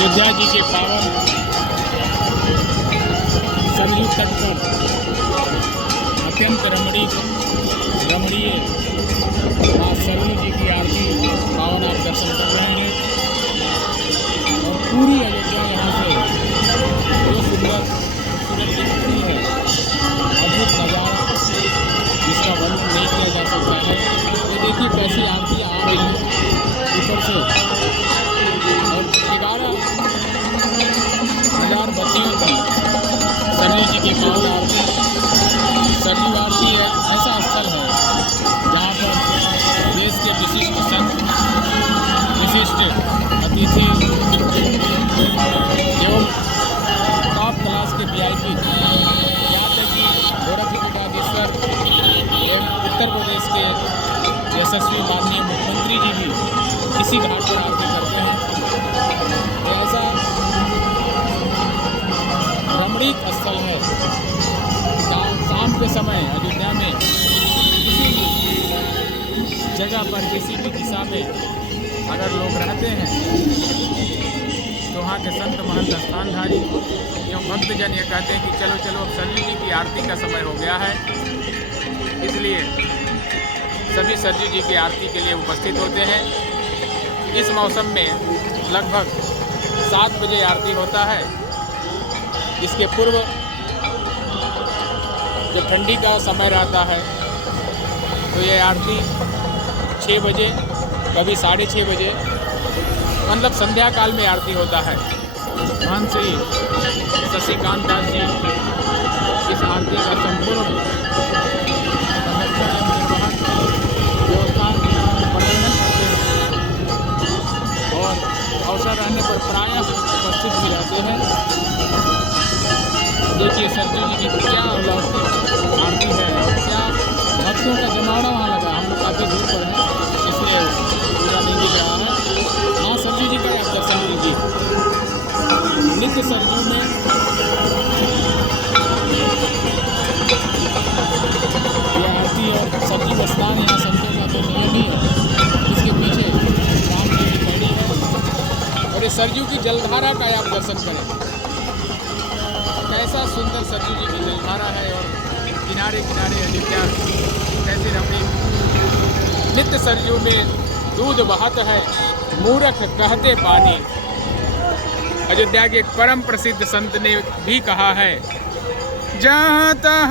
अयोध्या जी के पावन सरयू तट पर अत्यंत रमणीय माँ सरयू जी की आरती पावन आप दर्शन कर रहे हैं। और पूरी अयोध्या यहाँ से जो सुंदर खूबसूरत दिख रही है, अद्भुत नज़ारा जिसका वर्णन नहीं किया जा सकता है। तो देखिए कैसी आरती आ रही है ऊपर से, और 11,000 बत्तियों की सरयू जी की पावन आरती। सरयू आरती एक ऐसा स्थल है जहाँ पर देश के विशिष्ट संत, विशिष्ट अतिथि एवं टॉप क्लास के VIP, यहाँ तक कि गोरखपुर बागेश्वर एवं उत्तर प्रदेश के यशस्वी माननीय मुख्यमंत्री जी भी इसी घाट पर आरती करते हैं। ऐसा रमणीक स्थल है। शाम के समय अयोध्या में किसी भी जगह पर, किसी भी दिशा में अगर लोग रहते हैं तो वहाँ के संत महंत स्थानधारी एवं भक्तजन ये कहते हैं कि चलो चलो अब सरयू जी की आरती का समय हो गया है। इसलिए सभी सरयू जी की आरती के लिए उपस्थित होते हैं। इस मौसम में लगभग 7 बजे आरती होता है। इसके पूर्व जब ठंडी का समय रहता है तो ये आरती 6 बजे, कभी 6:30 बजे, मतलब संध्या काल में आरती होता है। महंत श्री शशिकांत दास जी इस आरती का संपूर्ण संरक्षण एवं निर्वहन व्यवस्था प्रबंधन करते हैं और अवसर रहने पर प्रायः उपस्थित भी रहते हैं। देखिए सरयू जी की क्या अलौकिक आरती है और क्या भक्तों का जमावड़ा वहाँ लगा। हम लोग काफ़ी दूर पर हैं इसलिए पूरा नहीं दिख रहा है। हाँ, सरयू जी का आप दर्शन लीजिए। नित्य सरयू में यह आरती और सरयू स्नान यहाँ संतों का तो नियम ही है। इसके पीछे राम जी की पैड़ी है और ये सरयू की जलधारा का आप दर्शन करें। कैसा सुंदर सरयू जी की जलधारा है और किनारे किनारे अयोध्या कैसे रमणीक। नित्य सरयू में दूध बहत है, मूरख कहते पानी। अयोध्या के एक परम प्रसिद्ध संत ने भी कहा है, जहाँ तहाँ